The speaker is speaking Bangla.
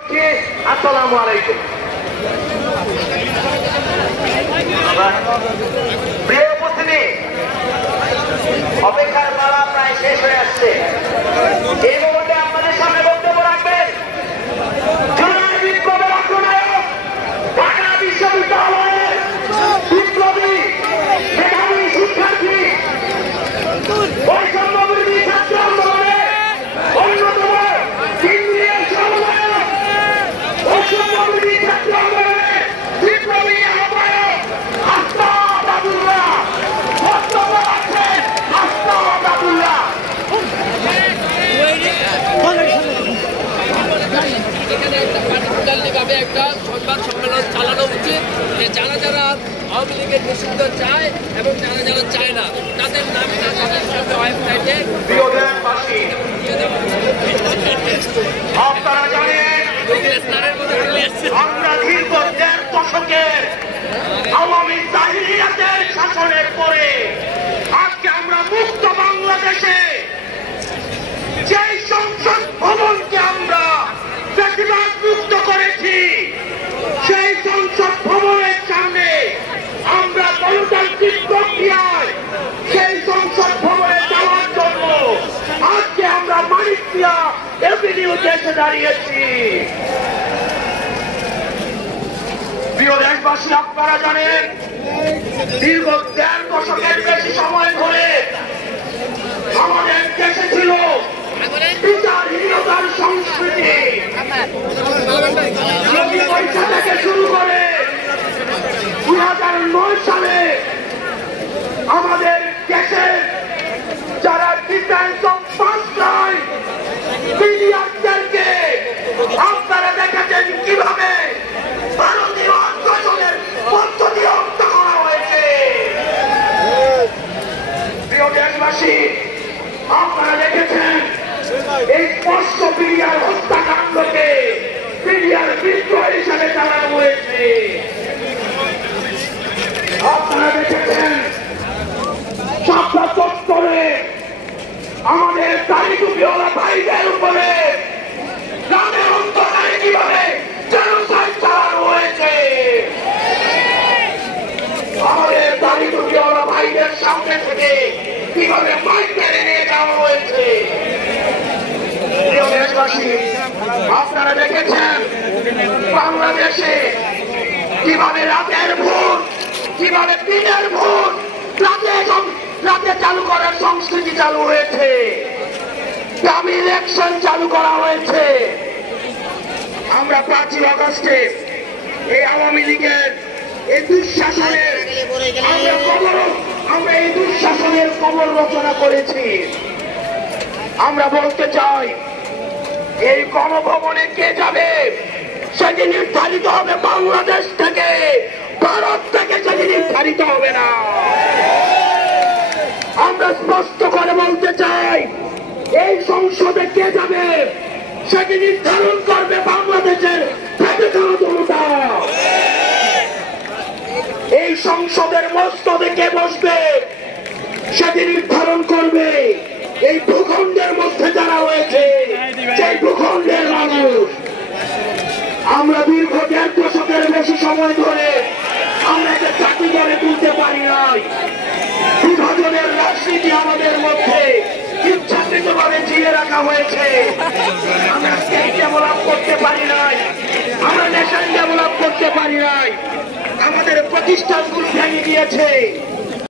আসসালামু আলাইকুম। প্রিয় উপস্থিতি, অপেক্ষার পালা প্রায় শেষ হয়ে আসছে। এই মুহূর্তে আপনাদের সামনে বক্তব্য রাখবেন জুলাই বিপ্লবের অগ্রনায়ক, ঢাকা বিশ্ববিদ্যালয়ের বিপ্লবী মেধাবী শিক্ষার্থী, বৈষম্য বিরোধী ছাত্র আন্দোলনের অন্যতম কেন্দ্রীয় সমন্বয়ক, বৈষম্য বিরোধী ছাত্র আন্দোলনের বিপ্লবী আহ্বায়ক আহমদ আবদুল্লাহ বক্তব্য রাখছেন। আহমদ আবদুল্লাহ একটা সংবাদ সম্মেলন চালানো উচিত, যে যারা যারা আওয়ামী লীগের নিষিদ্ধ চায় এবং যারা যারা চায় না তাদের নামে তাদের সাথে ওয়েবসাইটে আপনারা জানেন আমরা দীর্ঘ ১.৫ দশকের আওয়ামী তাহরিয়াতের শাসনের পরে আজকে আমরা মুক্ত বাংলাদেশে যেই সংসদ ভবনকে আমরা বেশিরভাগ মুক্ত করেছি, সেই সংসদ ভবনের সামনে আমরা গণতান্ত্রিক প্রক্রিয়ায় সেই সংসদ ভবনে যাওয়ার জন্য আজকে আমরা মানিকপিয়া এভিনিউতে এসে দাঁড়িয়েছি। প্রিয় দেশবাসী, আপনারা জানেন দীর্ঘ ১.৫ দশকের বেশি সময় ধরে আমাদের দেশে ছিল বিচারহীনতার সংস্কৃতি। পয়সা থেকে শুরু করে ২০০৯ সালে আমাদের দেশের যারা ডিফেন্স অফ ফার্স্ট লাইন মিডিয়ারদেরকে আপনারা দেখেছেন কিভাবে ভারতীয় আগ্রাসনের মধ্য দিয়ে হত্যা করা হয়েছে। প্রিয় দেশবাসী, আপনারা দেখেছেন এই স্পষ্ট মিডিয়ার হত্যাকাণ্ডকে মিডিয়ার বিদ্রোহ হিসাবে চালানো হয়েছে। আপনারা দেখেছেন শাপলা চত্বরে আমাদের দাড়ি টুপিওয়ালা ভাইদের উপরে গ্রামের অন্তরায় কিভাবে জেনোসাইড চালানো হয়েছে। আমাদের দাড়ি টুপিওয়ালা ভাইদের সামনে থেকে কিভাবে মাইক মেরে নিয়ে যাওয়া হয়েছে। প্রিয় দেশবাসী, আপনারা দেখেছেন বাংলাদেশে কিভাবে রাতের ভোট, কিভাবে দিনের ভোট রাতে চালু করার সংস্কৃতি চালু হয়েছে, ডামি ইলেকশন চালু করা হয়েছে। আমরা ৫ই আগস্টে এই আওয়ামী লীগের এই দুঃশাসনের আমরা এই দুঃশাসনের কবর রচনা করেছি। আমরা বলতে চাই, এই গণভবনে কে যাবে সেটি নির্ধারিত হবে বাংলাদেশ থেকে, ভারত থেকে সেটি নির্ধারিত হবে না। আমরা স্পষ্ট করে বলতে চাই, এই সংসদে কে যাবে সেটি নির্ধারণ করবে বাংলাদেশের জনতা। এই সংসদের মস্তদে কে বসবে সেটি নির্ধারণ করবে এই ভূখণ্ডের মধ্যে যারা রয়েছে, সেই ভূখণ্ডের মানুষ। আমরা দীর্ঘ ১.৫ দশকের বেশি সময় ধরে আমরা এটা চাকরি করে তুলতে পারি নাই। বিভাজনের রাজনীতি আমাদের মধ্যে ইচ্ছাকৃতভাবে জিয়ে রাখা হয়েছে। আমরা স্টেট ডেভেলপ করতে পারি নাই, আমরা ন্যাশনাল ডেভেলপ করতে পারি নাই। আমাদের প্রতিষ্ঠানগুলো ভেঙে গিয়েছে।